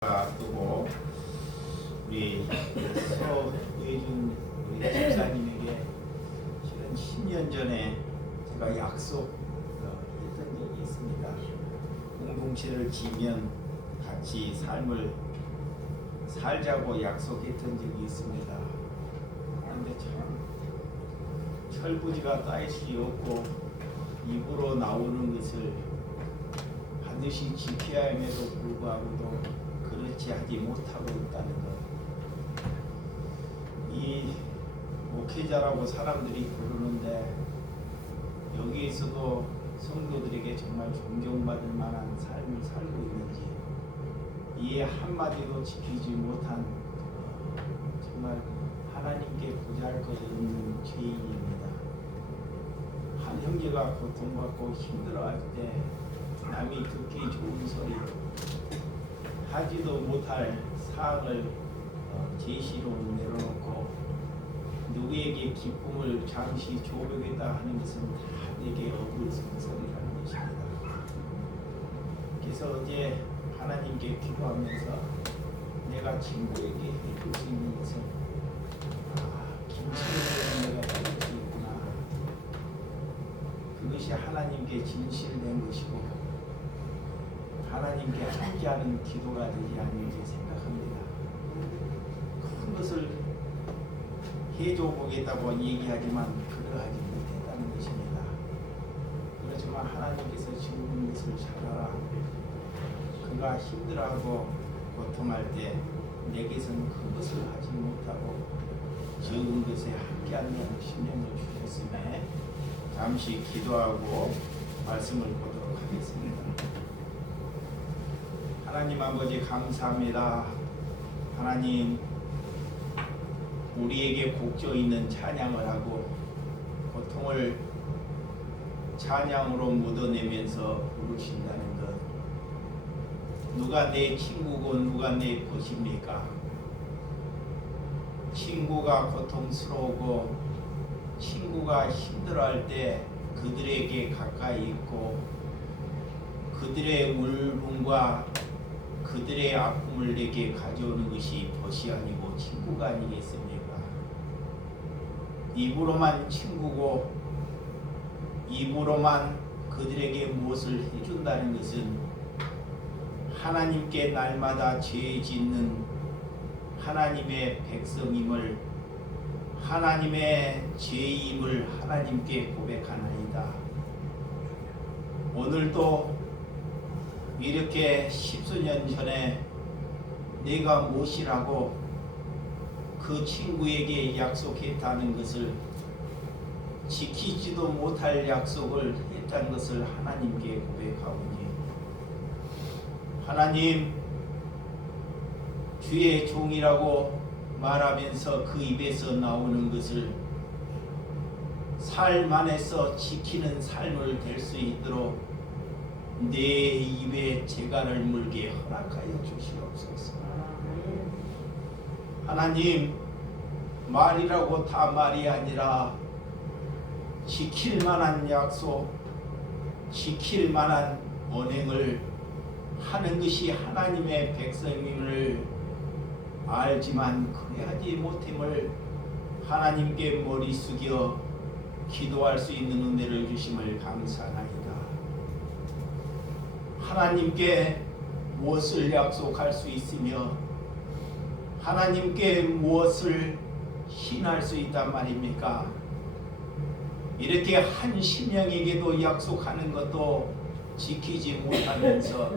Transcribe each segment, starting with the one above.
두고 우리 서의준 우리 집사님에게 실은 10년 전에 제가 약속했던 적이 있습니다. 공동체를 지면 같이 삶을 살자고 약속했던 적이 있습니다. 그런데 참 철부지가 따위시 없고 입으로 나오는 것을 반드시 지켜야 함에도 불구하고도 그렇지 하지 못하고 있다는 것. 이 목회자라고 사람들이 부르는데 여기에서도 성도들에게 정말 존경받을 만한 삶을 살고 있는지 이 한마디도 지키지 못한 정말 하나님께 보잘것없는 죄인입니다. 한 형제가 고통받고 힘들어할 때 남이 듣기 좋은 소리 하지도 못할 사항을 제시로 내려놓고 누구에게 기쁨을 잠시 줘보겠다 하는 것은 다 내게 어불성설이라는 것입니다. 그래서 어제 하나님께 기도하면서 내가 친구에게 해줄 수 있는 것은 김치를 내가 해줄 수 있구나. 그것이 하나님께 진실된 것이고 하나님께 함께하는 기도가 되지 않는지 생각합니다. 큰 것을 해줘 보겠다고 얘기하지만 그러하지 못했다는 것입니다. 그렇지만 하나님께서 주는 것을 잘하라. 그가 힘들어하고 고통할 때 내게서는 큰 것을 하지 못하고 적은 것에 함께하는 신명을 주셨음에 잠시 기도하고 말씀을 보도록 하겠습니다. 하나님 아버지 감사합니다. 하나님 우리에게 곡조 있는 찬양을 하고 고통을 찬양으로 묻어내면서 부르신다는 것. 누가 내 친구고 누가 내 벗입니까? 친구가 고통스러우고 친구가 힘들어할 때 그들에게 가까이 있고 그들의 울분과 그들의 아픔을 내게 가져오는 것이 벗이 아니고 친구가 아니겠습니까? 입으로만 친구고 입으로만 그들에게 무엇을 해준다는 것은 하나님께 날마다 죄 짓는 하나님의 백성임을 하나님의 죄임을 하나님께 고백하나이다. 오늘도 이렇게 10수년 전에 내가 무엇이라고 그 친구에게 약속했다는 것을 지키지도 못할 약속을 했다는 것을 하나님께 고백하오니 하나님 주의 종이라고 말하면서 그 입에서 나오는 것을 삶 안에서 지키는 삶을 될 수 있도록 내 입에 재갈을 물게 허락하여 주시옵소서. 하나님 말이라고 다 말이 아니라 지킬 만한 약속, 지킬 만한 언행을 하는 것이 하나님의 백성임을 알지만 그래하지 못함을 하나님께 머리 숙여 기도할 수 있는 은혜를 주심을 감사하나이다. 하나님께 무엇을 약속할 수 있으며 하나님께 무엇을 신할 수 있단 말입니까? 이렇게 한 심령에게도 약속하는 것도 지키지 못하면서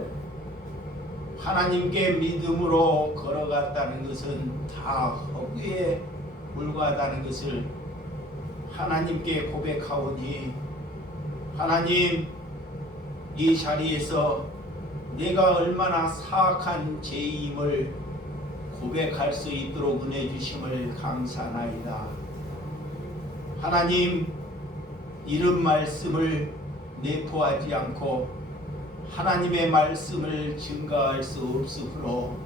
하나님께 믿음으로 걸어갔다는 것은 다 허구에 불과하다는 것을 하나님께 고백하오니 하나님 이 자리에서 내가 얼마나 사악한 죄임을 고백할 수 있도록 은혜 주심을 감사하나이다. 하나님 이런 말씀을 내포하지 않고 하나님의 말씀을 증거할 수 없으므로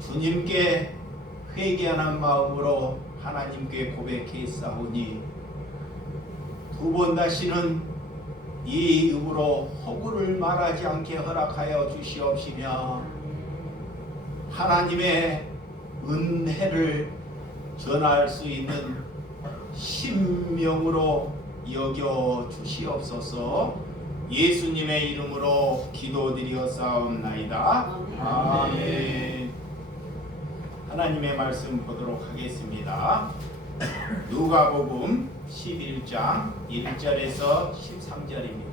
주님께 회개하는 마음으로 하나님께 고백했사오니 두 번 다시는 이 입으로 허구를 말하지 않게 허락하여 주시옵시며 하나님의 은혜를 전할 수 있는 신명으로 여겨 주시옵소서. 예수님의 이름으로 기도드리옵사옵나이다. 아멘. 하나님의 말씀 보도록 하겠습니다. 누가복음 11장 1절에서 13절입니다.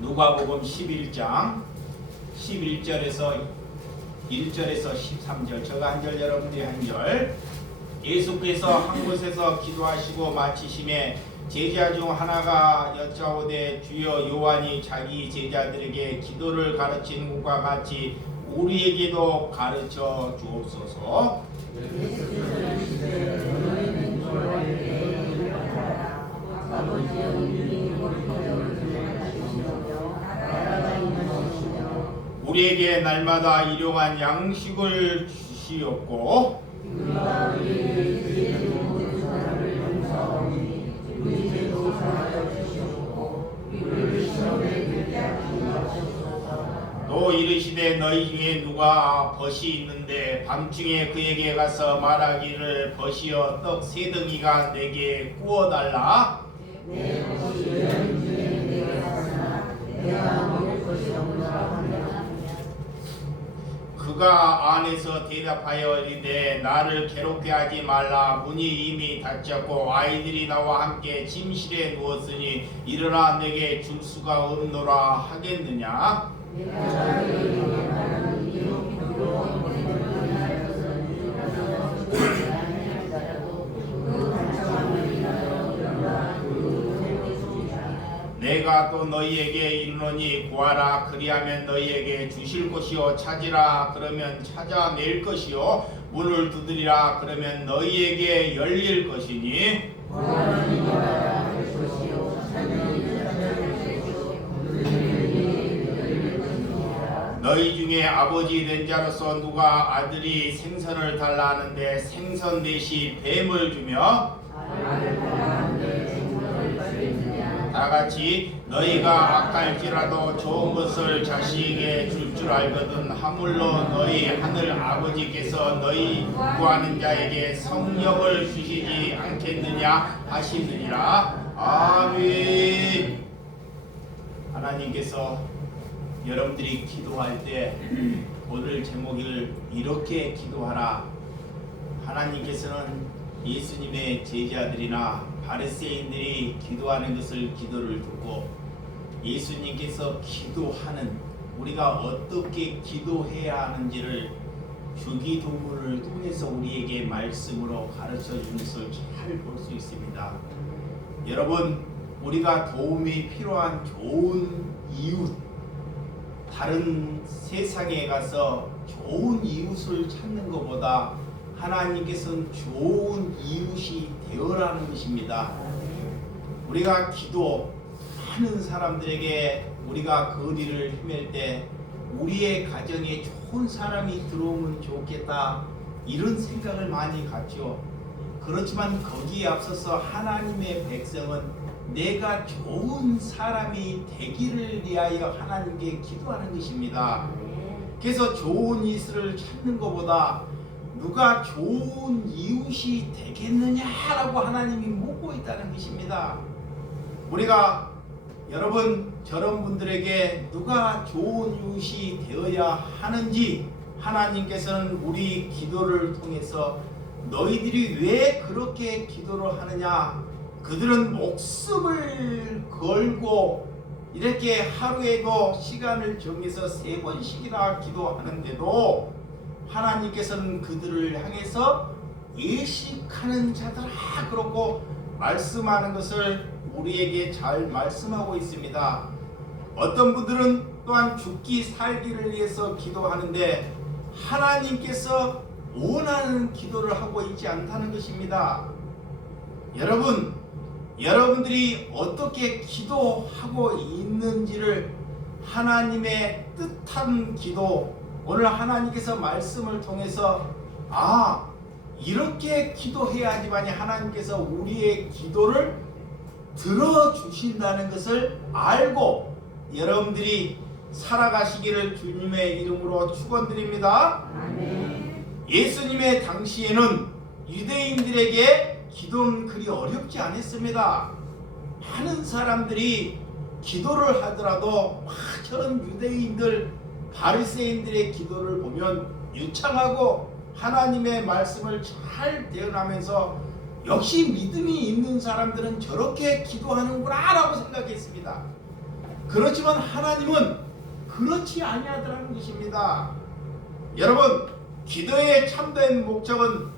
누가복음 11장 11절에서 1절에서 13절, 저가 한 절, 여러분들이 한 절. 예수께서 한 곳에서 기도하시고 마치심에 제자 중 하나가 여짜오되 주여 요한이 자기 제자들에게 기도를 가르치는 것과 같이 우리에게도 가르쳐 주옵소서. 우리에게 날마다 일용할 양식을 주시옵고 또 이르시되 너희 중에 누가 벗이 있는데 밤중에 그에게 가서 말하기를 벗이여 떡 세 덩이가 내게 구워달라. 내 벗이 너희 중에 내게 갔으나 내가 먹을 것이 없노라 하며 그가 안에서 대답하여 이르되 나를 괴롭게 하지 말라. 문이 이미 닫혔고 아이들이 나와 함께 침실에 누웠으니 일어나 내게 줄 수가 없노라 하겠느냐. 내가 또 너희에게 이르노니 구하라 그리하면 너희에게 주실 것이요 찾으라 그러면 찾아낼 것이요 문을 두드리라 그러면 너희에게 열릴 것이니 너희 중에 아버지 된 자로서 누가 아들이 생선을 달라 하는데 생선 대신 뱀을 주며 다같이 너희가 악할지라도 좋은 것을 자식에게 줄 줄 알거든 하물로 너희 하늘 아버지께서 너희 구하는 자에게 성령을 주시지 않겠느냐 하시느니라. 아멘. 하나님께서 여러분들이 기도할 때 오늘 제목을 이렇게 기도하라. 하나님께서는 예수님의 제자들이나 바리새인들이 기도하는 것을 기도를 듣고 예수님께서 기도하는 우리가 어떻게 기도해야 하는지를 주기도문을 통해서 우리에게 말씀으로 가르쳐 주는 것을 잘 볼 수 있습니다. 여러분, 우리가 도움이 필요한 좋은 이웃, 다른 세상에 가서 좋은 이웃을 찾는 것보다 하나님께서는 좋은 이웃이 되어라는 것입니다. 우리가 기도, 많은 사람들에게 우리가 거리를 헤맬 때 우리의 가정에 좋은 사람이 들어오면 좋겠다 이런 생각을 많이 갖죠. 그렇지만 거기에 앞서서 하나님의 백성은 내가 좋은 사람이 되기를 위하여 하나님께 기도하는 것입니다. 그래서 좋은 이웃을 찾는 것보다 누가 좋은 이웃이 되겠느냐라고 하나님이 묻고 있다는 것입니다. 우리가 여러분 저런 분들에게 누가 좋은 이웃이 되어야 하는지 하나님께서는 우리 기도를 통해서 너희들이 왜 그렇게 기도를 하느냐, 그들은 목숨을 걸고 이렇게 하루에도 시간을 정해서 3번씩이나 기도하는데도 하나님께서는 그들을 향해서 예식하는 자들아 그렇고 말씀하는 것을 우리에게 잘 말씀하고 있습니다. 어떤 분들은 또한 죽기 살기를 위해서 기도하는데 하나님께서 원하는 기도를 하고 있지 않다는 것입니다. 여러분들이 어떻게 기도하고 있는지를 하나님의 뜻한 기도, 오늘 하나님께서 말씀을 통해서 이렇게 기도해야지만이 하나님께서 우리의 기도를 들어주신다는 것을 알고 여러분들이 살아가시기를 주님의 이름으로 축원드립니다. 예수님의 당시에는 유대인들에게 기도는 그리 어렵지 않았습니다. 많은 사람들이 기도를 하더라도 저런 유대인들 바리새인들의 기도를 보면 유창하고 하나님의 말씀을 잘 대응하면서 역시 믿음이 있는 사람들은 저렇게 기도하는구나 라고 생각했습니다. 그렇지만 하나님은 그렇지 아니하더라는 것입니다. 여러분, 기도의 참된 목적은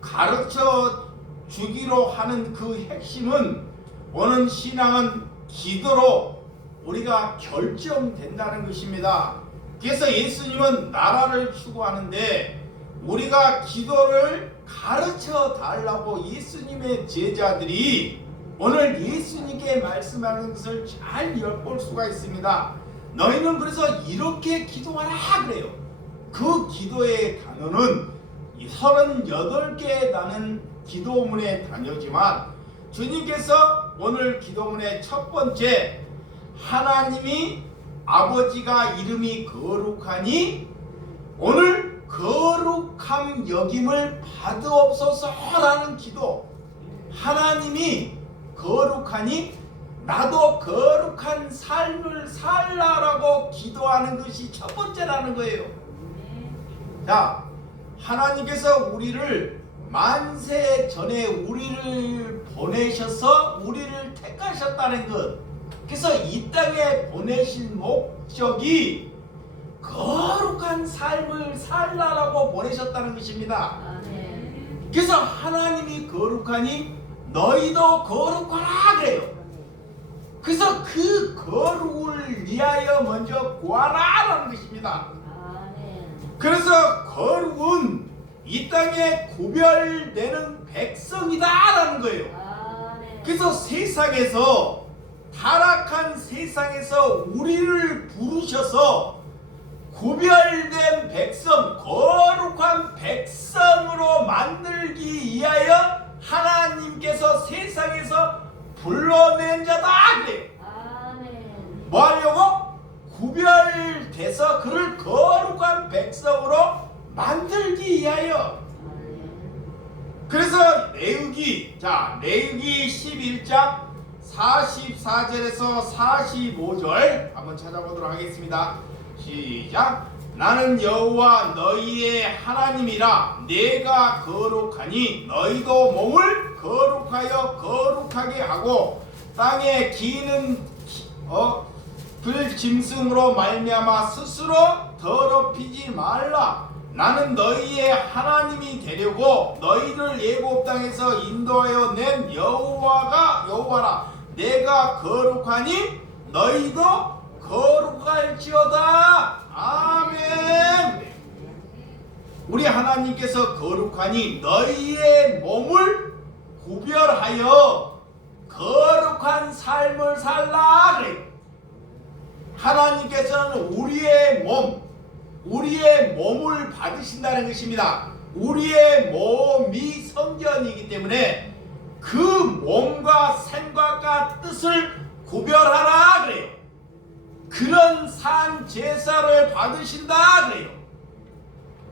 가르쳐 주기로 하는 그 핵심은 오늘 신앙은 기도로 우리가 결정된다는 것입니다. 그래서 예수님은 나라를 추구하는데 우리가 기도를 가르쳐 달라고 예수님의 제자들이 오늘 예수님께 말씀하는 것을 잘 엿볼 수가 있습니다. 너희는 그래서 이렇게 기도하라 그래요. 그 기도의 단어는 38개의 나는 기도문의 단어지만 주님께서 오늘 기도문의 첫 번째 하나님이 아버지가 이름이 거룩하니 오늘 거룩함 여김을 받으옵소서라는 기도. 하나님이 거룩하니 나도 거룩한 삶을 살라라고 기도하는 것이 첫 번째라는 거예요. 자, 하나님께서 우리를 만세 전에 우리를 보내셔서 우리를 택하셨다는 것. 그래서 이 땅에 보내신 목적이 거룩한 삶을 살라라고 보내셨다는 것입니다. 그래서 하나님이 거룩하니 너희도 거룩하라 그래요. 그래서 그 거룩을 위하여 먼저 구하라라는 것입니다. 그래서 거룩은 이 땅에 구별되는 백성이다라는 거예요. 그래서 세상에서 타락한 세상에서 우리를 부르셔서 구별된 백성, 거룩한 백성으로 만들기 위하여 하나님께서 세상에서 불러낸 자다 그래요. 뭐 하려고? 구별돼서 그를 거룩한 백성으로 만들기 위하여. 그래서 레위기 11장 44절에서 45절 한번 찾아보도록 하겠습니다. 시작. 나는 여호와 너희의 하나님이라. 내가 거룩하니 너희도 몸을 거룩하여 거룩하게 하고 땅에 기는 들짐승으로 말미암아 스스로 더럽히지 말라. 나는 너희의 하나님이 되려고 너희를 애굽 땅에서 인도하여 낸 여호와라. 내가 거룩하니 너희도 거룩할지어다. 아멘. 우리 하나님께서 거룩하니 너희의 몸을 구별하여 거룩한 삶을 살라 그래요. 하나님께서는 우리의 몸을 받으신다는 것입니다. 우리의 몸이 성전이기 때문에 그 몸과 생각과 뜻을 구별하라 그래요. 그런 산 제사를 받으신다 그래요.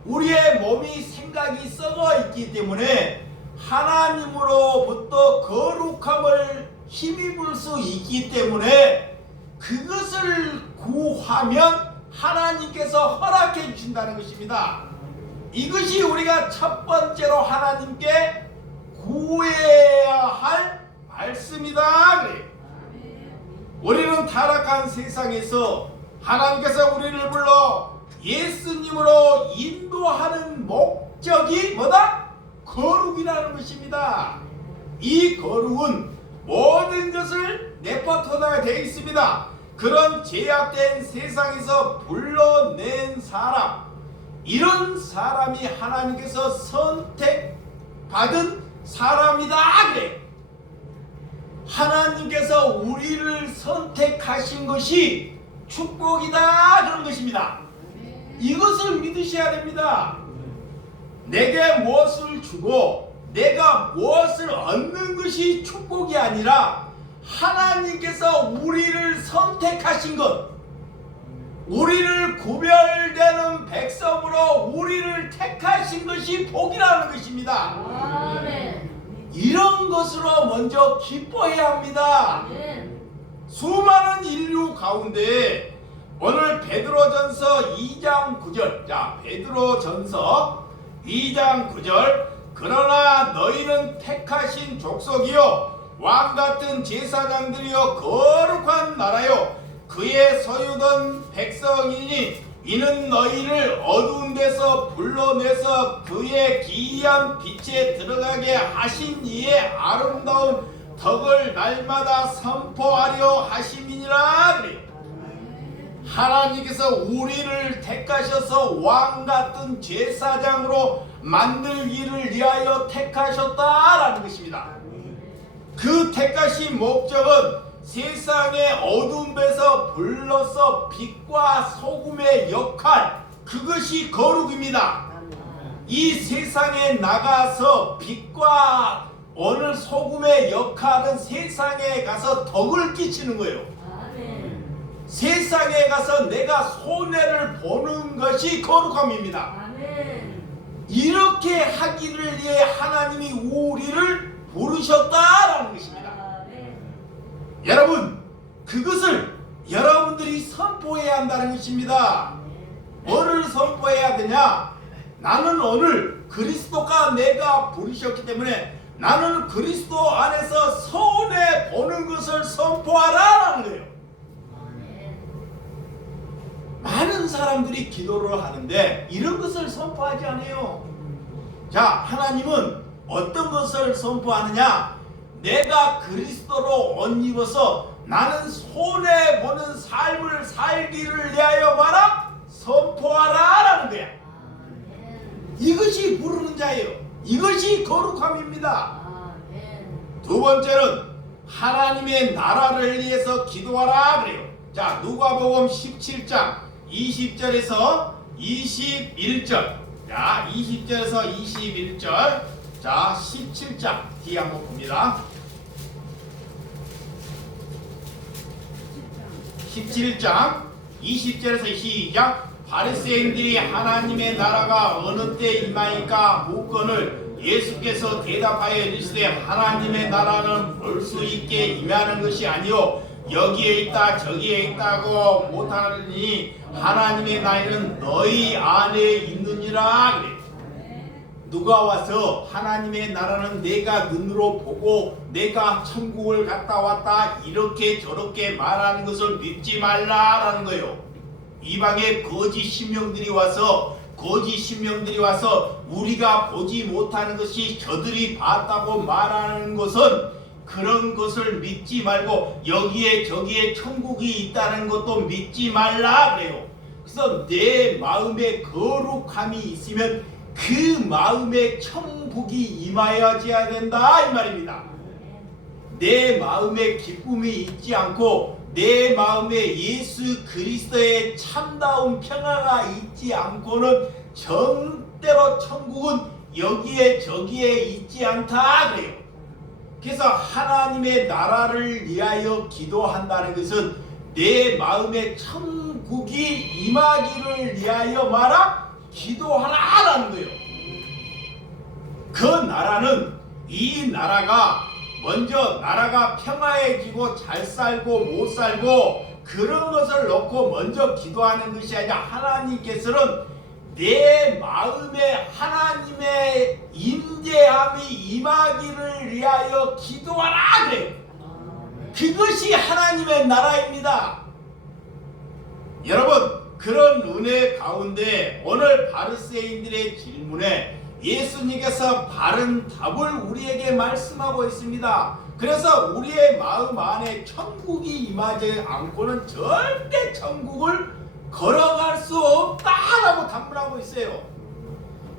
우리의 몸이 생각이 썩어 있기 때문에 하나님으로부터 거룩함을 힘입을 수 있기 때문에 그것을 구하면 하나님께서 허락해 주신다는 것입니다. 이것이 우리가 첫 번째로 하나님께 구해야 할 말씀이다 그래요. 우리는 타락한 세상에서 하나님께서 우리를 불러 예수님으로 인도하는 목적이 뭐다? 거룩이라는 것입니다. 이 거룩은 모든 것을 내포하게 되어 있습니다. 그런 제약된 세상에서 불러낸 사람, 이런 사람이 하나님께서 선택받은 사람이다 그래. 하나님께서 우리를 선택하신 것이 축복이다 그런 것입니다. 이것을 믿으셔야 됩니다. 내게 무엇을 주고 내가 무엇을 얻는 것이 축복이 아니라 하나님께서 우리를 선택하신 것, 우리를 구별되는 백성으로 우리를 택하신 것이 복이라는 것입니다. 아멘. 이런 것으로 먼저 기뻐해야 합니다. 아멘. 수많은 인류 가운데 오늘 베드로전서 2장 9절, 자, 베드로전서 2장 9절, 그러나 너희는 택하신 족속이요 왕같은 제사장들이요 거룩한 나라요 그의 소유된 백성이니 이는 너희를 어두운 데서 불러내서 그의 기이한 빛에 들어가게 하신 이의 아름다운 덕을 날마다 선포하려 하심이니라. 그래요. 하나님께서 우리를 택하셔서 왕같은 제사장으로 만들기를 위하여 택하셨다라는 것입니다. 그 택하신 목적은 세상의 어두운 데서 불러서 빛과 소금의 역할, 그것이 거룩입니다. 이 세상에 나가서 빛과 오늘 소금의 역할은 세상에 가서 덕을 끼치는 거예요. 세상에 가서 내가 손해를 보는 것이 거룩함입니다. 이렇게 하기를 위해 하나님이 우리를 부르셨다라는 것입니다. 여러분, 그것을 여러분들이 선포해야 한다는 것입니다. 뭐를 선포해야 되냐? 나는 오늘 그리스도가 내가 부르셨기 때문에 나는 그리스도 안에서 손해 보는 것을 선포하라라는 거예요. 많은 사람들이 기도를 하는데 이런 것을 선포하지 않아요. 자, 하나님은 어떤 것을 선포하느냐? 내가 그리스도로 옷 입어서 나는 손해 보는 삶을 살기를 위하여 말아 선포하라라는 거야. 이것이 부르는 자예요. 이것이 거룩함입니다. 두 번째는 하나님의 나라를 위해서 기도하라 그래요. 자, 누가복음 17장 20절에서 21절. 자, 20절에서 21절. 자, 17장 뒤에 한번 봅니다. 17장 20절에서 시작. 바리새인들이 하나님의 나라가 어느 때 임하니까 묻거늘 예수께서 대답하여 이르시되 하나님의 나라는 볼 수 있게 임하는 것이 아니요 여기에 있다 저기에 있다고 못하느니 하나님의 나라는 너희 안에 있느니라. 그래. 누가 와서 하나님의 나라는 내가 눈으로 보고 내가 천국을 갔다 왔다 이렇게 저렇게 말하는 것을 믿지 말라라는 거예요. 이방의 거짓 신명들이 와서 우리가 보지 못하는 것이 저들이 봤다고 말하는 것은 그런 것을 믿지 말고 여기에 저기에 천국이 있다는 것도 믿지 말라 그래요. 그래서 내 마음에 거룩함이 있으면 그 마음에 천국이 임하여져야 된다 이 말입니다. 내 마음에 기쁨이 있지 않고 내 마음에 예수 그리스도의 참다운 평화가 있지 않고는 절대로 천국은 여기에 저기에 있지 않다 그래요. 그래서 하나님의 나라를 위하여 기도한다는 것은 내 마음에 천국이 임하기를 위하여 말아 기도하라라는 거예요. 그 나라는 이 나라가 먼저 나라가 평화해지고 잘 살고 못 살고 그런 것을 놓고 먼저 기도하는 것이 아니라 하나님께서는 내 마음에 하나님의 임재함이 임하기를 위하여 기도하라 그래요. 그것이 하나님의 나라입니다. 여러분, 그런 은혜 가운데 오늘 바리새인들의 질문에 예수님께서 바른 답을 우리에게 말씀하고 있습니다. 그래서 우리의 마음 안에 천국이 임하지 않고는 절대 천국을 걸어갈 수 없다라고 답을 있어요.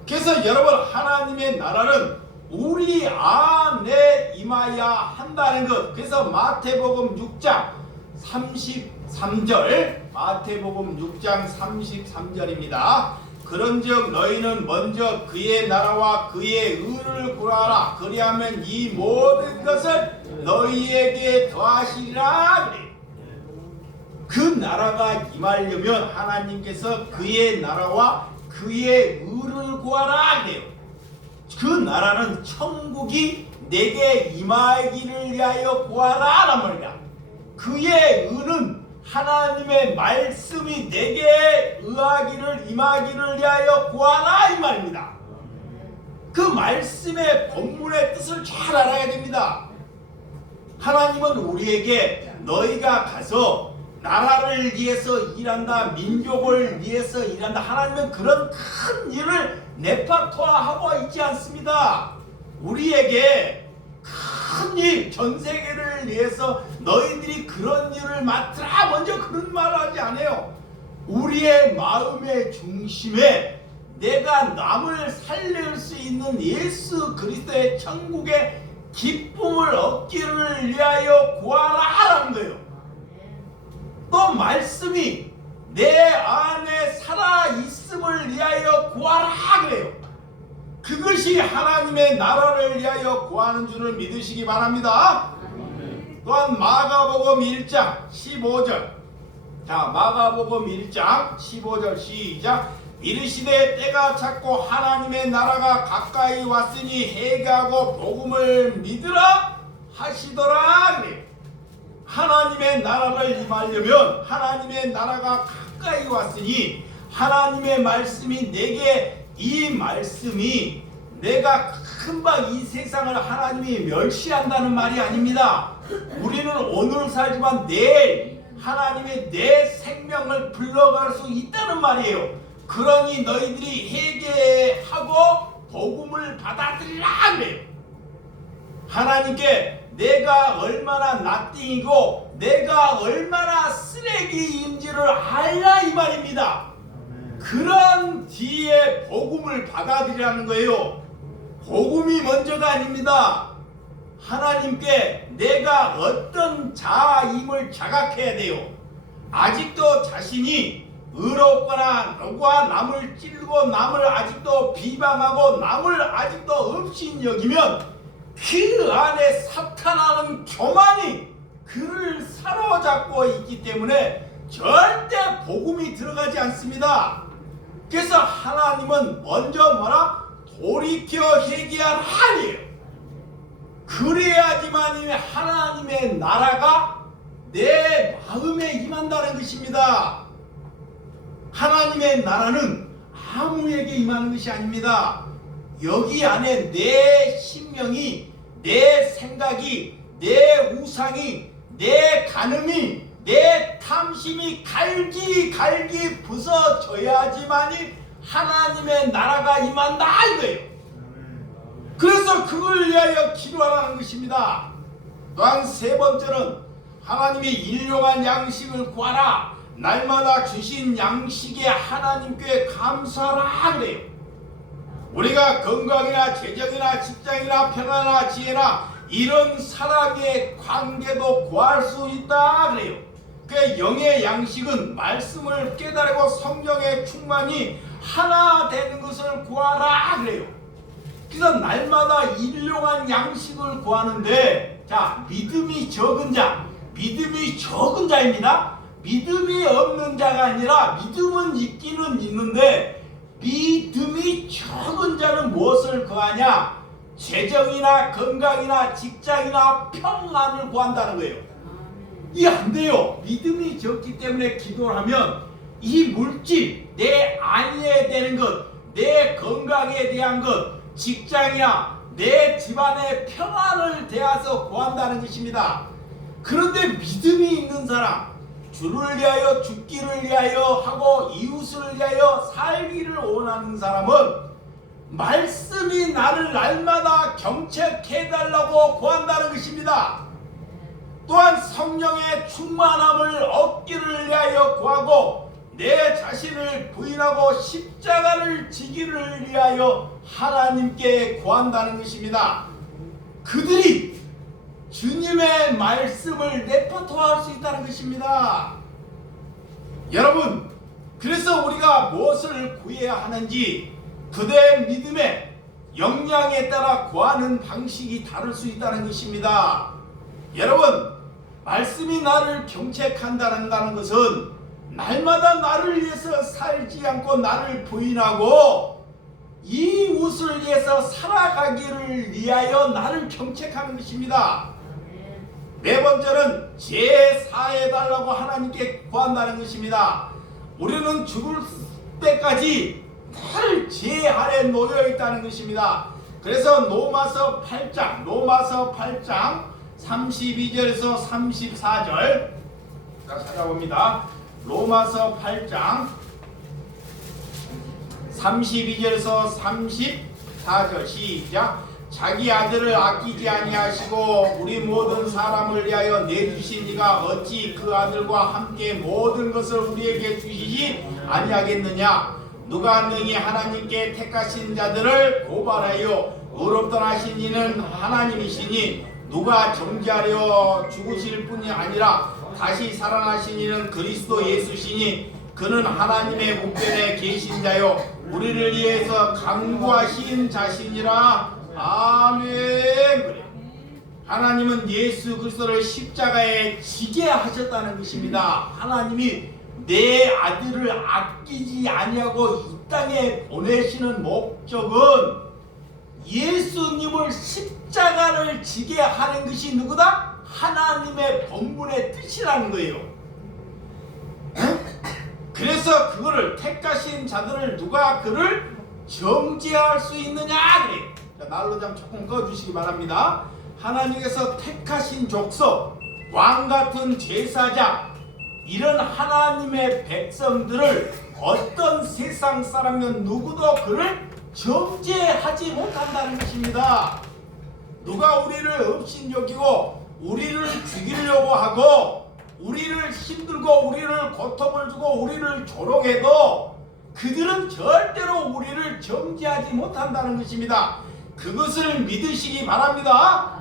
그래서 여러분, 하나님의 나라는 우리 안에 임하여야 한다는 것. 그래서 마태복음 6장 33절, 마태복음 6장 33절입니다. 그런즉 너희는 먼저 그의 나라와 그의 의를 구하라. 그리하면 이 모든 것을 너희에게 더하시리라. 그 나라가 임하려면 하나님께서 그의 나라와 그의 의를 구하라 그래요. 그 나라는 천국이 내게 임하기를 위하여 구하라 란 말이야. 그의 의는 하나님의 말씀이 내게 의하기를 임하기를 위하여 구하라 이 말입니다. 그 말씀의 본문의 뜻을 잘 알아야 됩니다. 하나님은 우리에게 너희가 가서 나라를 위해서 일한다, 민족을 위해서 일한다. 하나님은 그런 큰 일을 내파토하고 있지 않습니다. 우리에게 큰 일, 전 세계를 위해서 너희들이 그런 일을 맡으라 먼저 그런 말을 하지 않아요. 우리의 마음의 중심에 내가 남을 살릴 수 있는 예수 그리스도의 천국의 기쁨을 얻기를 위하여 구하라라는 거예요. 또 말씀이 내 안에 살아있음을 위하여 구하라 그래요. 그것이 하나님의 나라를 위하여 구하는 줄을 믿으시기 바랍니다. 또한 마가복음 1장 15절. 자, 마가복음 1장 15절 시작. 이르시되 때가 찼고 하나님의 나라가 가까이 왔으니 회개하고 복음을 믿으라 하시더라 그래. 하나님의 나라를 임하려면 하나님의 나라가 가까이 왔으니 하나님의 말씀이 내게 이 말씀이 내가 금방 이 세상을 하나님이 멸시한다는 말이 아닙니다. 우리는 오늘 살지만 내일 하나님의 내 생명을 불러갈 수 있다는 말이에요. 그러니 너희들이 회개하고 복음을 받아들이라 그래요. 하나님께 내가 얼마나 나띵이고 내가 얼마나 쓰레기인지를 알라 이 말입니다. 그런 뒤에 복음을 받아들이라는 거예요. 복음이 먼저가 아닙니다. 하나님께 내가 어떤 자임을 자각해야 돼요. 아직도 자신이 의롭거나 누가 남을 찔르고 남을 아직도 비방하고 남을 아직도 없인 여기면 그 안에 사탄하는 교만이 그를 사로잡고 있기 때문에 절대 복음이 들어가지 않습니다. 그래서 하나님은 먼저 뭐라? 돌이켜 회개하라 하니에요. 그래야지만 하나님의 나라가 내 마음에 임한다는 것입니다. 하나님의 나라는 아무에게 임하는 것이 아닙니다. 여기 안에 내 신명이, 내 생각이, 내 우상이, 내 간음이, 내 탐심이 갈기 부서져야지만이 하나님의 나라가 임한다 이거예요. 그래서 그걸 위하여 기도하라는 것입니다. 또한 세 번째는 하나님의 일용한 양식을 구하라. 날마다 주신 양식에 하나님께 감사하라 그래요. 우리가 건강이나 재정이나 직장이나 평화나 지혜나 이런 사랑의 관계도 구할 수 있다 그래요. 그 영의 양식은 말씀을 깨달고 성령의 충만이 하나 되는 것을 구하라 그래요. 그래서 날마다 일용한 양식을 구하는데, 자, 믿음이 적은 자입니다. 믿음이 없는 자가 아니라 믿음은 있기는 있는데 믿음이 적은 자는 무엇을 구하냐? 재정이나 건강이나 직장이나 평안을 구한다는 거예요. 이게 안 돼요. 믿음이 적기 때문에 기도를 하면 이 물질, 내 안에 되는 것, 내 건강에 대한 것, 직장이나 내 집안의 평안을 대하서 구한다는 것입니다. 그런데 믿음이 있는 사람, 주를 위하여 죽기를 위하여 하고 이웃을 위하여 살기를 원하는 사람은 말씀이 나를 날마다 경책해달라고 구한다는 것입니다. 또한 성령의 충만함을 얻기를 위하여 구하고 내 자신을 부인하고 십자가를 지기를 위하여 하나님께 구한다는 것입니다. 그들이 주님의 말씀을 내포토할 수 있다는 것입니다. 여러분, 그래서 우리가 무엇을 구해야 하는지 그대의 믿음의 역량에 따라 구하는 방식이 다를 수 있다는 것입니다. 여러분, 말씀이 나를 경책한다는 것은 날마다 나를 위해서 살지 않고 나를 부인하고 이웃을 위해서 살아가기를 위하여 나를 경책하는 것입니다. 네 번째는 제사해달라고 하나님께 구한다는 것입니다. 우리는 죽을 때까지 늘 죄 아래 놓여 있다는 것입니다. 그래서 로마서 8장 32절에서 34절 찾아봅니다. 로마서 8장 32절에서 34절 시작. 자기 아들을 아끼지 아니하시고 우리 모든 사람을 위하여 내주신 이가 어찌 그 아들과 함께 모든 것을 우리에게 주시지 아니하겠느냐. 누가 능히 하나님께 택하신 자들을 고발하여 의롭다 하신 이는 하나님이시니 누가 정죄하려 죽으실 뿐이 아니라 다시 살아나신 이는 그리스도 예수시니 그는 하나님의 우편에 계신 자요 우리를 위해서 간구하신 자신이라. 아멘. 하나님은 예수 그리스도를 십자가에 지게 하셨다는 것입니다. 하나님이 내 아들을 아끼지 아니하고 이 땅에 보내시는 목적은 예수님을 십자가를 지게 하는 것이 누구다? 하나님의 본분의 뜻이라는 거예요. 그래서 그거를 택하신 자들을 누가 그를 정죄할 수 있느냐 그래요. 날로 좀 조금 꺼주시기 바랍니다. 하나님께서 택하신 족속, 왕같은 제사장, 이런 하나님의 백성들을 어떤 세상 사람은 누구도 그를 정죄하지 못한다는 것입니다. 누가 우리를 업신여기고 우리를 죽이려고 하고 우리를 힘들고 우리를 고통을 주고 우리를 조롱해도 그들은 절대로 우리를 정죄하지 못한다는 것입니다. 그것을 믿으시기 바랍니다.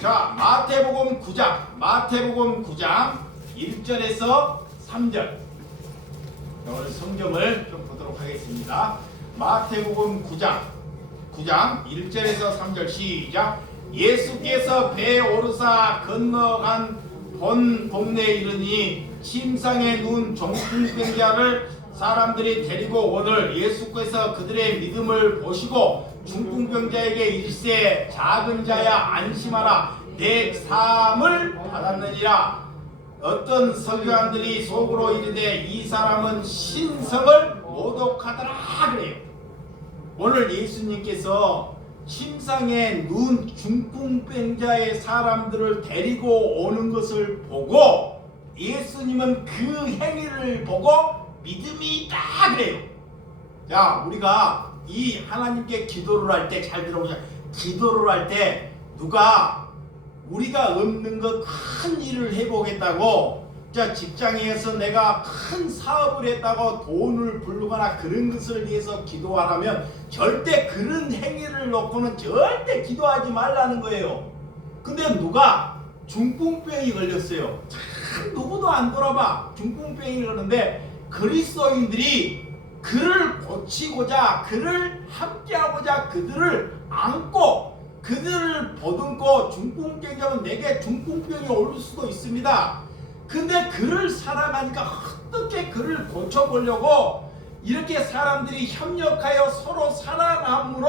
자, 마태복음 9장 1절에서 3절. 오늘 성경을 좀 보도록 하겠습니다. 마태복음 9장 1절에서 3절 시작. 예수께서 배에 오르사 건너간 본 동네에 이르니 침상에 누운 중풍병자를 사람들이 데리고 오늘 예수께서 그들의 믿음을 보시고 중풍병자에게 일세 작은 자야 안심하라 내 사함을 받았느니라. 어떤 서기관들이 속으로 이르되 이 사람은 신성을 모독하더라 그래요. 오늘 예수님께서 침상에 누운 중풍병자의 사람들을 데리고 오는 것을 보고 예수님은 그 행위를 보고 믿음이 있다 그래요. 자, 우리가 이 하나님께 기도를 할 때 잘 들어보세요. 기도를 할 때 누가 우리가 없는 것 큰 일을 해보겠다고, 자, 직장에서 내가 큰 사업을 했다고 돈을 벌거나 그런 것을 위해서 기도하라면 절대 그런 행위를 놓고는 절대 기도하지 말라는 거예요. 근데 누가 중풍병이 걸렸어요. 참 누구도 안 돌아봐. 중풍병이 걸렸는데 그리스도인들이 그를 고치고자 그를 함께하고자 그들을 안고 그들을 보듬고, 중풍병자면 내게 중풍병이 올 수도 있습니다. 근데 그를 사랑하니까 어떻게 그를 고쳐보려고 이렇게 사람들이 협력하여 서로 사랑함으로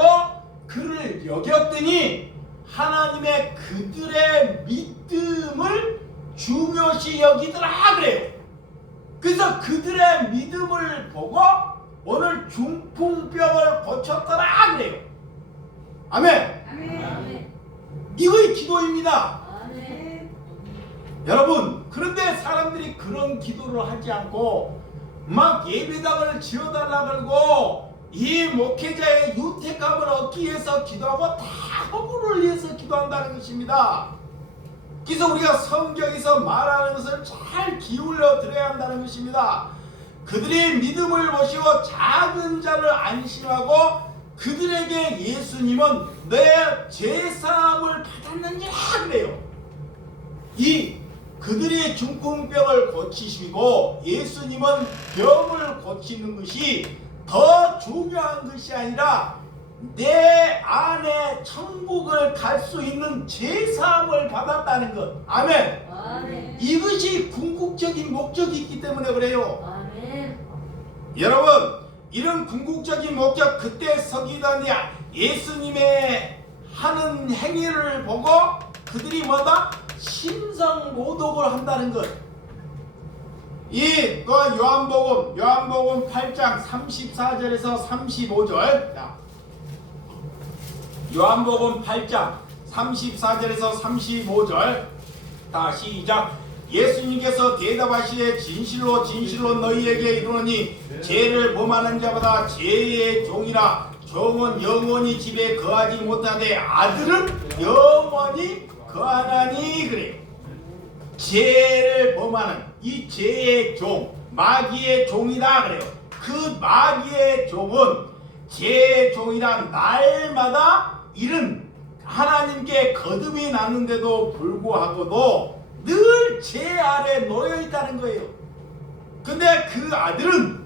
그를 여겼더니 하나님의 그들의 믿음을 중요시 여기더라 그래요. 그래서 그들의 믿음을 보고 오늘 중풍병을 고쳤더라 그래요. 아멘. 아멘. 이거의 기도입니다. 아멘. 여러분, 그런데 사람들이 그런 기도를 하지 않고 막 예배당을 지어달라 그러고 이 목회자의 유택함을 얻기 위해서 기도하고 다 허물을 위해서 기도한다는 것입니다. 그래서 우리가 성경에서 말하는 것을 잘 기울여 들어야 한다는 것입니다. 그들의 믿음을 보시고 작은 자를 안심하고 그들에게 예수님은 내 죄사함을 받았느니라 그래요. 이 그들의 중풍병을 고치시고 예수님은 병을 고치는 것이 더 중요한 것이 아니라 내 안에 천국을 갈 수 있는 제사함을 받았다는 것. 아멘. 아멘. 이것이 궁극적인 목적이 있기 때문에 그래요. 아멘. 여러분, 이런 궁극적인 목적, 그때 서기관이 예수님의 하는 행위를 보고 그들이 뭐다? 심성모독을 한다는 것. 이 요한복음 8장 34절에서 35절. 자, 요한복음 8장 34절에서 35절. 다 시작. 예수님께서 대답하시되 진실로 진실로 너희에게 이르노니 죄를 범하는 자보다 죄의 종이라. 종은 영원히 집에 거하지 못하되 아들은 영원히 거하나니. 그래. 죄를 범하는 이 죄의 종, 마귀의 종이다 그래요. 그 마귀의 종은 죄의 종이란 날마다 이른 하나님께 거듭이 났는데도 불구하고도 늘 죄 아래 놓여 있다는 거예요. 근데 그 아들은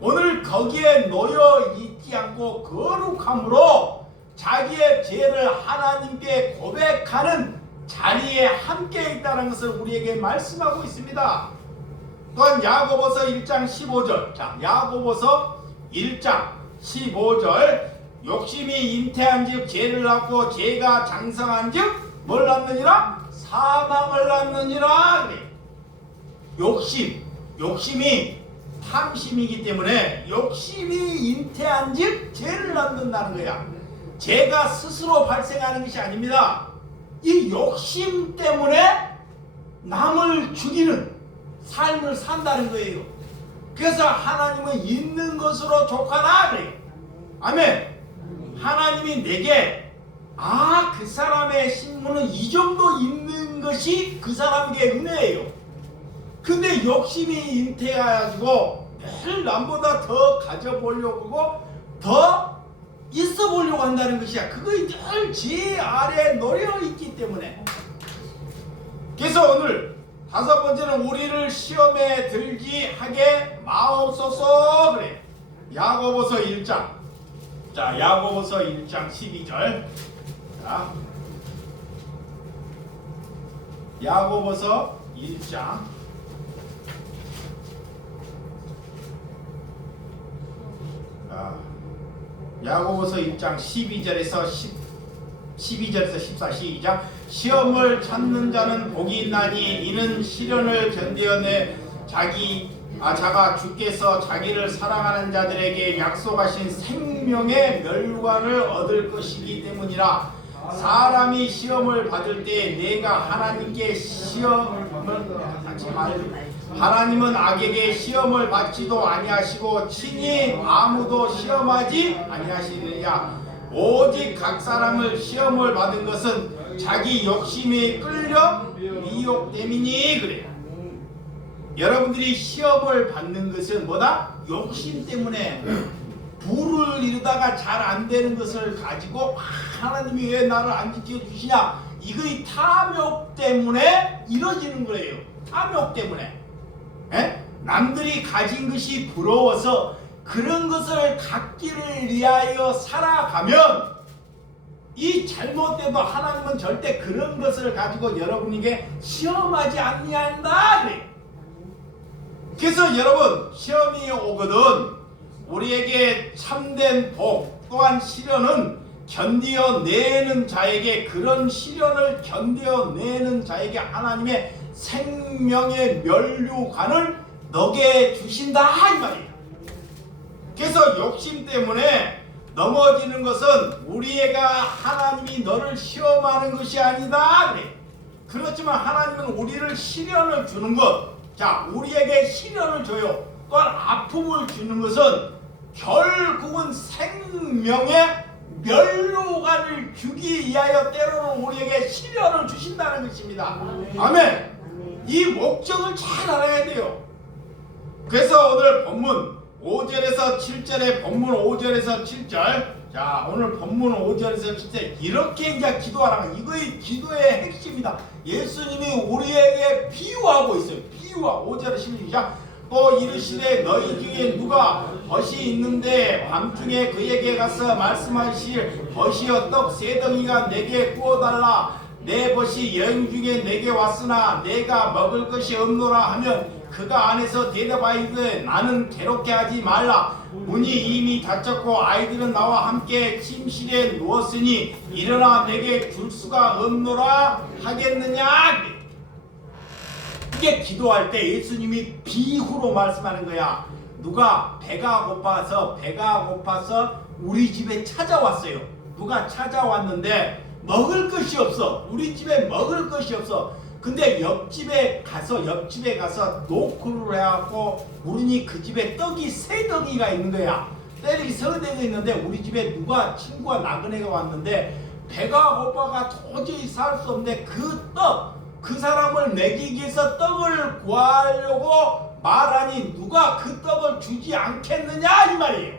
오늘 거기에 놓여 있지 않고 거룩함으로 자기의 죄를 하나님께 고백하는 자리에 함께 있다는 것을 우리에게 말씀하고 있습니다. 또한 야고보서 1장 15절. 자, 야고보서 1장 15절. 욕심이 잉태한즉 죄를 낳고 죄가 장성한즉 뭘 낳느니라? 사망을 낳느니라. 그래. 욕심이 탐심이기 때문에 욕심이 잉태한즉 죄를 낳는다는 거야. 죄가 스스로 발생하는 것이 아닙니다. 이 욕심 때문에 남을 죽이는 삶을 산다는 거예요. 그래서 하나님은 있는 것으로 족하라 그래요. 아멘. 하나님이 내게 그 사람의 신분은 이 정도 있는 것이 그 사람에게 은혜예요. 근데 욕심이 잉태해가지고 늘 남보다 더 가져보려고 하고 더 있어 보려고 한다는 것이야. 그거이 늘 죄 아래 놓여 있기 때문에. 그래서 오늘 다섯 번째는 우리를 시험에 들지 하게 마옵소서 그래. 야고보서 1장. 자, 야고보서 1장 12절. 자, 야고보서 1장. 야고보서 1장 12절에서 14 시작. 시험을 찾는 자는 복이 있나니 이는 시련을 견디어내 자가 주께서 자기를 사랑하는 자들에게 약속하신 생명의 멸관을 얻을 것이기 때문이라. 사람이 시험을 받을 때 내가 하나님께 하나님은 악에게 시험을 받지도 아니하시고 친히 아무도 시험하지 아니하시느냐. 오직 각 사람을 시험을 받은 것은 자기 욕심에 끌려 미혹됨이니. 그래. 여러분들이 시험을 받는 것은 뭐다? 욕심 때문에 부를 이루다가 잘 안 되는 것을 가지고 하나님이 왜 나를 안 지켜주시냐, 이거의 탐욕 때문에 이루어지는 거예요. 탐욕 때문에. 남들이 가진 것이 부러워서 그런 것을 갖기를 위하여 살아가면 이 잘못돼도 하나님은 절대 그런 것을 가지고 여러분에게 시험하지 아니한다 그래. 그래서 여러분, 시험이 오거든 우리에게 참된 복 또한 시련은 견디어내는 자에게, 그런 시련을 견디어내는 자에게 하나님의 생명의 면류관을 너게 주신다 이 말이에요. 그래서 욕심 때문에 넘어지는 것은 우리가 하나님이 너를 시험하는 것이 아니다 그래. 그렇지만 하나님은 우리를 시련을 주는 것, 자, 우리에게 시련을 줘요. 또한 아픔을 주는 것은 결국은 생명의 면류관을 주기 위하여 때로는 우리에게 시련을 주신다는 것입니다. 아멘. 이 목적을 잘 알아야 돼요. 그래서 오늘 본문 5절에서 7절에 본문 5절에서 7절, 자, 오늘 본문 5절에서 7절 이렇게 이제 기도하라는 거. 이거의 기도의 핵심이다. 예수님이 우리에게 비유하고 있어요. 비유와 5절에 16절. 또 이르시되 너희 중에 누가 벗이 있는데 밤중에 그에게 가서 말씀하실 벗이여 떡 세 덩이가 내게 구워달라. 내 벗이 여행 중에 내게 왔으나 내가 먹을 것이 없노라 하면 그가 안에서 대답하이되 나는 괴롭게 하지 말라. 문이 이미 닫혔고 아이들은 나와 함께 침실에 누웠으니 일어나 내게 줄 수가 없노라 하겠느냐. 이게 기도할 때 예수님이 비유로 말씀하는 거야. 누가 배가 고파서 우리 집에 찾아왔어요. 누가 찾아왔는데 먹을 것이 없어. 우리 집에 먹을 것이 없어. 근데 옆집에 가서 노크를 해갖고 우리니 그 집에 떡이 세 덩이가 있는 거야. 떡이 세 덩이가 있는데 우리 집에 친구가 나그네가 왔는데 배가 고파가 도저히 살 수 없는데 그 사람을 먹이기 위해서 떡을 구하려고 말하니 누가 그 떡을 주지 않겠느냐 이 말이에요.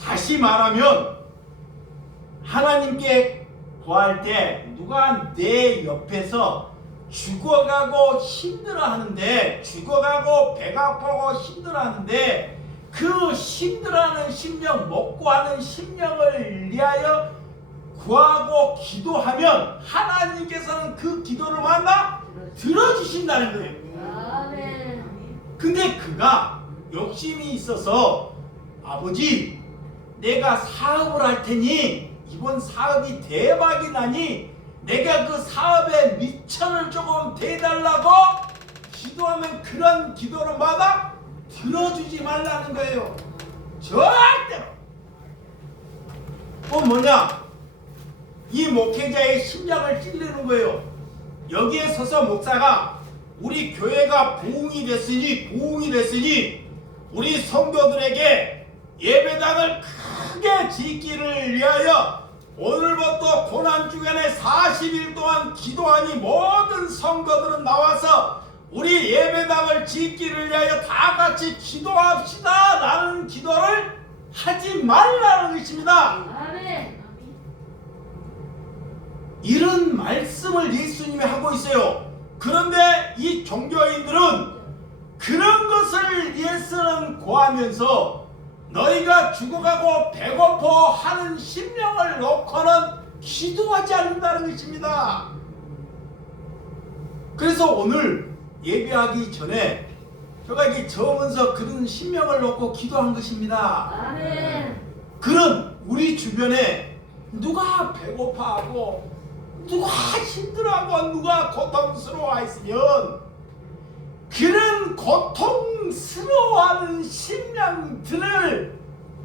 다시 말하면 하나님께 구할 때 누가 내 옆에서 죽어가고 힘들어하는데 죽어가고 배가 아프고 힘들어하는데 그 힘들어하는 심령 먹고 하는 심령을 위하여 구하고 기도하면 하나님께서는 그 기도를 만나 들어주신다는 거예요. 아멘. 근데 그가 욕심이 있어서 아버지 내가 사업을 할 테니 이번 사업이 대박이 나니 내가 그 사업에 미천을 조금 대달라고 기도하면 그런 기도를 마다 들어주지 말라는 거예요. 절대로. 뭐냐? 이 목회자의 심장을 찔르는 거예요. 여기에 서서 목사가 우리 교회가 부흥이 됐으니 우리 성도들에게 예배당을 크게 짓기를 위하여 오늘부터 고난주간에 40일 동안 기도하니 모든 성도들은 나와서 우리 예배당을 짓기를 위하여 다 같이 기도합시다 라는 기도를 하지 말라는 것입니다. 아멘. 이런 말씀을 예수님이 하고 있어요. 그런데 이 종교인들은 그런 것을 위해서는 구하면서 너희가 죽어가고 배고파 하는 심령을 놓고는 기도하지 않는다는 것입니다. 그래서 오늘 예배하기 전에 제가 이게 적으면서 그런 심령을 놓고 기도한 것입니다. 아멘. 그런 우리 주변에 누가 배고파하고 누가 힘들어하고 누가 고통스러워 있으면 그런 고통스러워하는 심령들을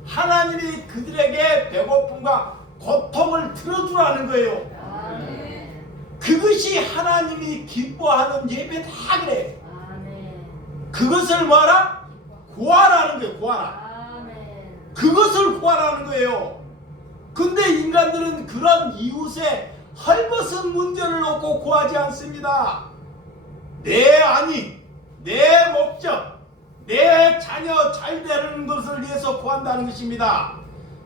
하나님이 그들에게 배고픔과 고통을 들어주라는 거예요. 아멘. 그것이 하나님이 기뻐하는 예배다 그래. 아멘. 그것을 뭐하라? 구하라는 거예요. 구하라. 아멘. 그것을 구하라는 거예요. 근데 인간들은 그런 이웃의 헐벗은 문제를 놓고 구하지 않습니다. 내 안위, 내 목적, 내 자녀 잘 되는 것을 위해서 구한다는 것입니다.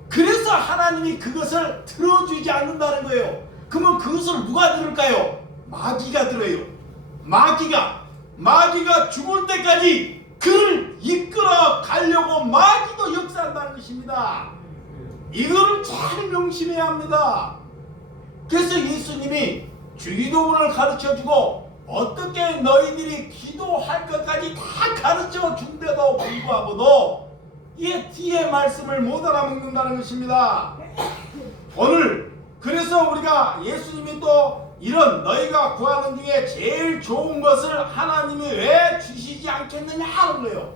그래서 하나님이 그것을 들어주지 않는다는 거예요. 그러면 그것을 누가 들을까요? 마귀가 들어요. 마귀가 죽을 때까지 그를 이끌어 가려고 마귀도 역사한다는 것입니다. 이거를 잘 명심해야 합니다. 그래서 예수님이 주기도문을 가르쳐주고 어떻게 너희들이 기도할 것까지 다 가르쳐 준데도 불구하고도 이 뒤에 말씀을 못 알아먹는다는 것입니다. 오늘 그래서 우리가 예수님이 또 이런 너희가 구하는 중에 제일 좋은 것을 하나님이 왜 주시지 않겠느냐 하는 거예요.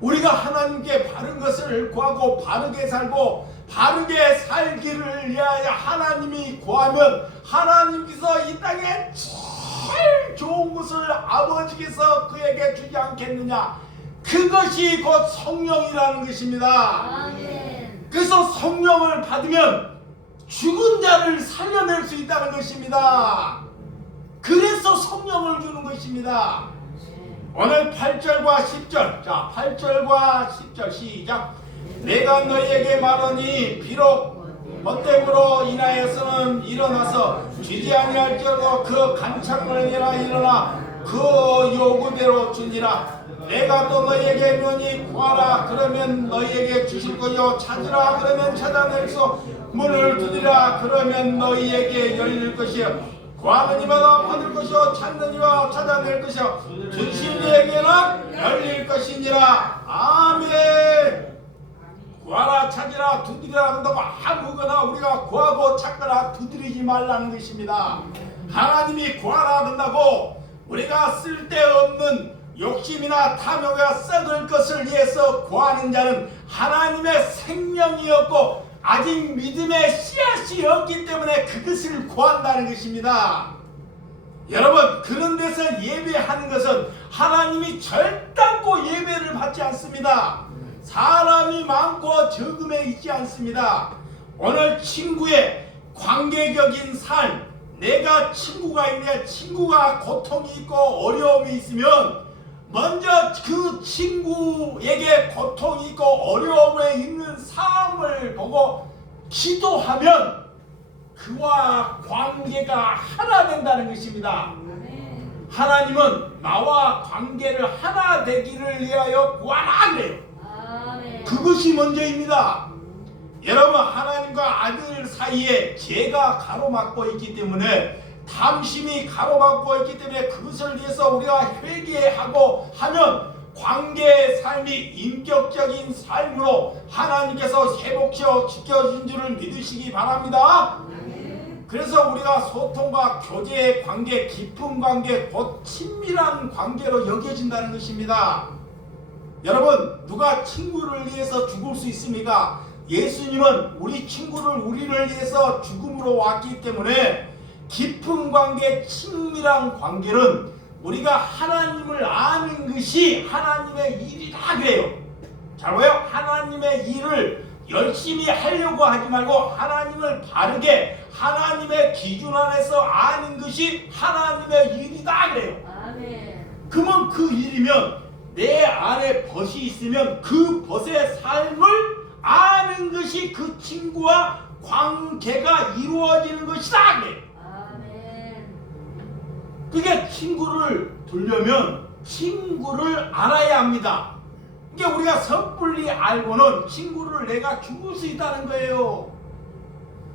우리가 하나님께 바른 것을 구하고 바르게 살고 바르게 살기를 위하여 하나님이 구하면 하나님께서 이 땅에 제일 좋은 것을 아버지께서 그에게 주지 않겠느냐. 그것이 곧 성령이라는 것입니다. 아멘. 그래서 성령을 받으면 죽은 자를 살려낼 수 있다는 것입니다. 그래서 성령을 주는 것입니다. 오늘 8절과 10절, 자 8절과 10절 시작. 내가 너희에게 말하니 비록 벗됨으로 인하여서는 일어나서 쥐지 아니할지라도 그 간창을 내라 일어나 그 요구대로 주니라. 내가 또 너희에게 이르노니 구하라 그러면 너희에게 주실 것이요 찾으라 그러면 찾아낼 것이요 문을 두드리라 그러면 너희에게 열릴 것이요 구하는 이마다 받을 것이요 찾는 이와 찾아낼 것이요 주신 이에게는 열릴 것이니라. 아멘. 구하라 찾으라 두드리라 한다고 아무거나 우리가 구하고 찾거나 두드리지 말라는 것입니다. 하나님이 구하라 한다고 우리가 쓸데없는 욕심이나 탐욕과 썩을 것을 위해서 구하는 자는 하나님의 생명이 없고 아직 믿음의 씨앗이 없기 때문에 그것을 구한다는 것입니다. 여러분, 그런 데서 예배하는 것은 하나님이 절단코 예배를 받지 않습니다. 사람이 많고 적음에 있지 않습니다. 오늘 친구의 관계적인 삶, 내가 친구가 있는데 친구가 고통이 있고 어려움이 있으면 먼저 그 친구에게 고통이 있고 어려움에 있는 삶을 보고 기도하면 그와 관계가 하나 된다는 것입니다. 하나님은 나와 관계를 하나 되기를 위하여 구하라 그래요. 그것이 먼저입니다. 여러분, 하나님과 아들 사이에 죄가 가로막고 있기 때문에 탐심이 가로막고 있기 때문에 그것을 위해서 우리가 회개하고 하면 관계의 삶이 인격적인 삶으로 하나님께서 회복시켜 지켜주신 줄을 믿으시기 바랍니다. 그래서 우리가 소통과 교제의 관계, 깊은 관계, 곧 친밀한 관계로 여겨진다는 것입니다. 여러분, 누가 친구를 위해서 죽을 수 있습니까? 예수님은 우리 친구를 우리를 위해서 죽음으로 왔기 때문에 깊은 관계, 친밀한 관계는 우리가 하나님을 아는 것이 하나님의 일이다 그래요. 잘 보여요? 하나님의 일을 열심히 하려고 하지 말고 하나님을 바르게 하나님의 기준 안에서 아는 것이 하나님의 일이다 그래요. 그러면 그 일이면 내 안에 벗이 있으면 그 벗의 삶을 아는 것이 그 친구와 관계가 이루어지는 것이다 그래요. 그게 친구를 두려면 친구를 알아야 합니다. 이게 우리가 섣불리 알고는 친구를 내가 죽을 수 있다는 거예요.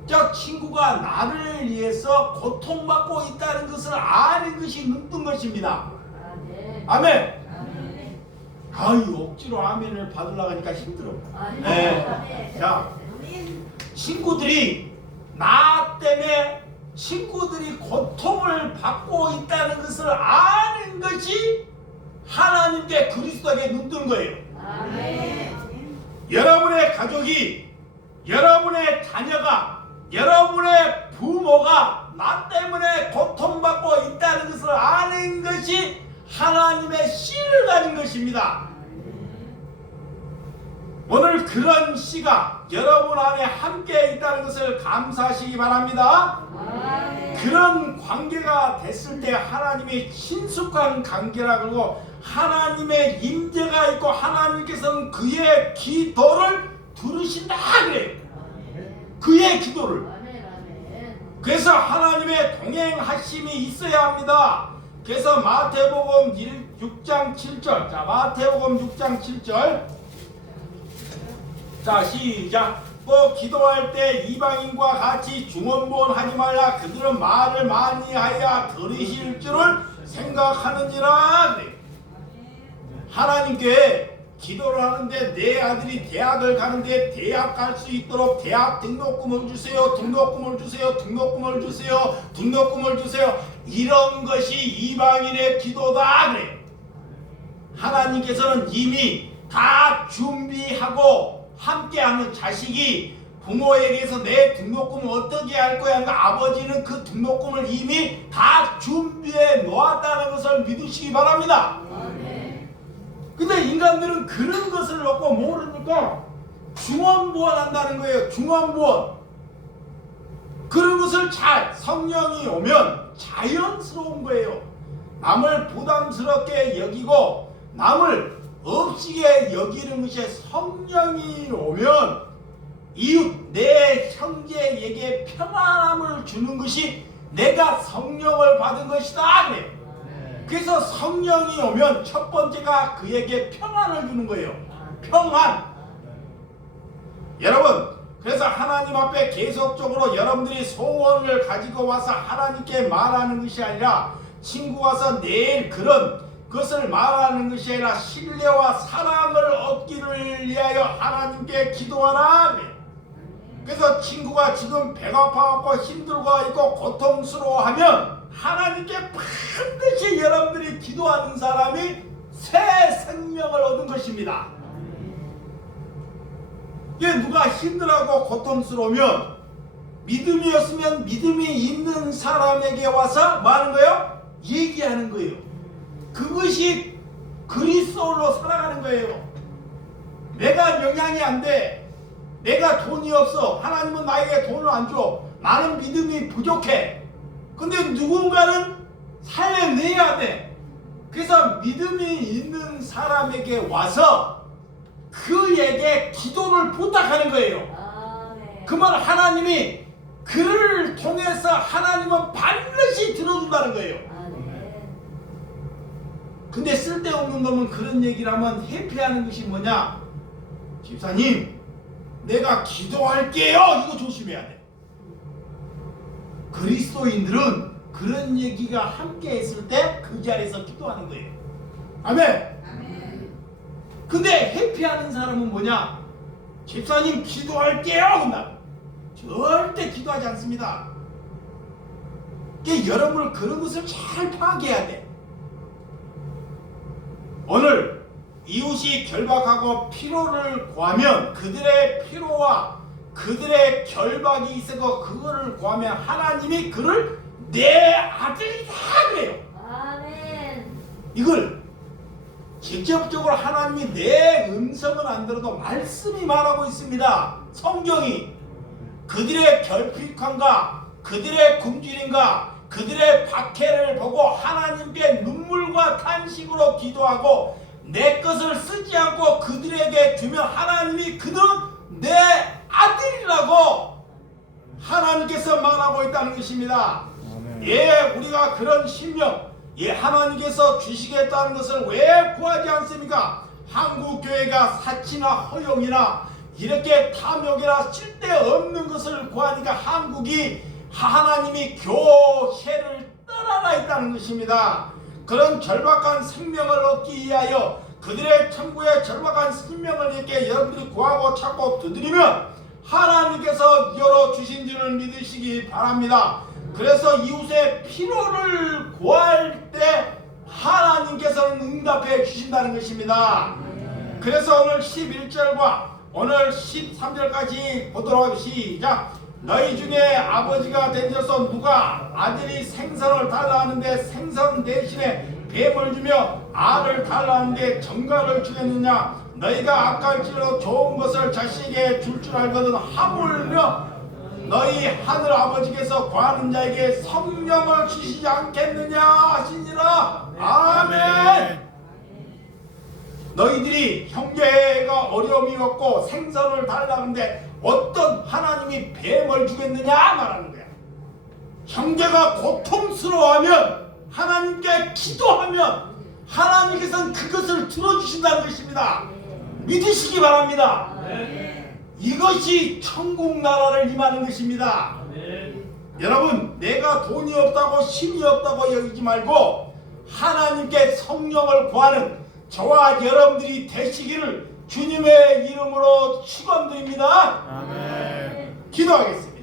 저 친구가 나를 위해서 고통받고 있다는 것을 아는 것이 눈뜬 것입니다. 아멘. 아유, 억지로 아멘을 받으려고 하니까 힘들어. 네. 자, 친구들이 나 때문에 친구들이 고통을 받고 있다는 것을 아는 것이 하나님께 그리스도에게 눈뜬 거예요. 여러분의 가족이, 여러분의 자녀가, 여러분의 부모가 나 때문에 고통받고 있다는 것을 아는 것이 하나님의 씨를 가진 것입니다. 오늘 그런 씨가 여러분 안에 함께 있다는 것을 감사하시기 바랍니다. 그런 관계가 됐을 때 하나님의 친숙한 관계라 그러고 하나님의 임재가 있고 하나님께서는 그의 기도를 들으신다 그래요. 그의 기도를. 그래서 하나님의 동행하심이 있어야 합니다. 그래서 마태복음 6장 7절. 자, 마태복음 6장 7절. 자, 시작. 또 기도할 때 이방인과 같이 중언부언하지 말라. 그들은 말을 많이 하여 들으실 줄을 생각하느니라. 하나님께 기도를 하는데 내 아들이 대학을 가는데 대학 갈 수 있도록 대학 등록금을 주세요. 등록금을 주세요. 등록금을 주세요. 등록금을 주세요. 이런 것이 이방인의 기도다 그래. 하나님께서는 이미 다 준비하고 함께하는 자식이 부모에게서 내 등록금을 어떻게 할 거야 하니까 아버지는 그 등록금을 이미 다 준비해 놓았다는 것을 믿으시기 바랍니다. 근데 인간들은 그런 것을 놓고 모르니까 중언부언한다는 거예요. 중언부언. 그런 것을 잘 성령이 오면 자연스러운 거예요. 남을 부담스럽게 여기고 남을 없이게 여기는 것이 성령이 오면 이웃 내 형제에게 평안함을 주는 것이 내가 성령을 받은 것이다 그래요. 그래서 성령이 오면 첫 번째가 그에게 평안을 주는 거예요. 평안. 여러분, 그래서 하나님 앞에 계속적으로 여러분들이 소원을 가지고 와서 하나님께 말하는 것이 아니라 친구 와서 내일 그런 것을 말하는 것이 아니라 신뢰와 사랑을 얻기를 위하여 하나님께 기도하라. 그래서 친구가 지금 배가 아파갖고 힘들고 있고 고통스러워하면 하나님께 반드시 여러분들이 기도하는 사람이 새 생명을 얻은 것입니다. 이게 누가 힘들어하고 고통스러우면 믿음이 없으면 믿음이 있는 사람에게 와서 뭐 하는 거예요? 얘기하는 거예요. 그것이 그리스도로 살아가는 거예요. 내가 영향이 안 돼. 내가 돈이 없어. 하나님은 나에게 돈을 안 줘. 나는 믿음이 부족해. 근데 누군가는 살려내야 돼. 그래서 믿음이 있는 사람에게 와서 그에게 기도를 부탁하는 거예요. 그러면 하나님이 그를 통해서 하나님은 반드시 들어준다는 거예요. 근데 쓸데없는 놈은 그런 얘기를 하면 회피하는 것이 뭐냐? 집사님, 내가 기도할게요. 이거 조심해야 돼. 그리스도인들은 그런 얘기가 함께 했을 때 그 자리에서 기도하는 거예요. 아멘. 근데 회피하는 사람은 뭐냐? 집사님 기도할게요. 그런다. 절대 기도하지 않습니다. 그러니까 여러분은 그런 것을 잘 파악해야 돼. 오늘 이웃이 결박하고 피로를 구하면 그들의 피로와 그들의 결박이 있어서 그거를 구하면 하나님이 그를 내 아들이다 그래요. 아멘. 이걸 직접적으로 하나님이 내 음성은 안 들어도 말씀이 말하고 있습니다. 성경이 그들의 결핍함과 그들의 굶주림과 그들의 박해를 보고 하나님께 눈물과 탄식으로 기도하고 내 것을 쓰지 않고 그들에게 주면 하나님이 그들은 내 아들이라고 하나님께서 말하고 있다는 것입니다. 예, 우리가 그런 심령, 예, 하나님께서 주시겠다는 것을 왜 구하지 않습니까? 한국교회가 사치나 허용이나 이렇게 탐욕이나 쓸데없는 것을 구하니까 한국이 하나님이 교회를 떠나가 있다는 것입니다. 그런 절박한 생명을 얻기 위하여 그들의 천국의 절박한 생명을 이렇게 여러분들이 구하고 찾고 두드리면 하나님께서 열어주신 줄을 믿으시기 바랍니다. 그래서 이웃의 필요를 구할 때 하나님께서는 응답해 주신다는 것입니다. 그래서 오늘 11절과 오늘 13절까지 보도록 시작. 너희 중에 아버지가 되셔서 누가 아들이 생선을 달라 하는데 생선 대신에 뱀을 주며 알을 달라 하는데 정갈을 주겠느냐? 너희가 악할지라도 좋은 것을 자식에게 줄 줄 알거든 하물며 너희 하늘 아버지께서 구하는 자에게 성령을 주시지 않겠느냐 하시니라. 아멘. 너희들이 형제가 어려움이 없고 생선을 달라는데 어떤 하나님이 뱀을 주겠느냐 말하는 거야. 형제가 고통스러워하면 하나님께 기도하면 하나님께서는 그것을 들어주신다는 것입니다. 믿으시기 바랍니다. 이것이 천국 나라를 임하는 것입니다. 여러분, 내가 돈이 없다고 힘이 없다고 여기지 말고 하나님께 성령을 구하는 저와 여러분들이 되시기를 주님의 이름으로 축원드립니다. 아멘. 기도하겠습니다.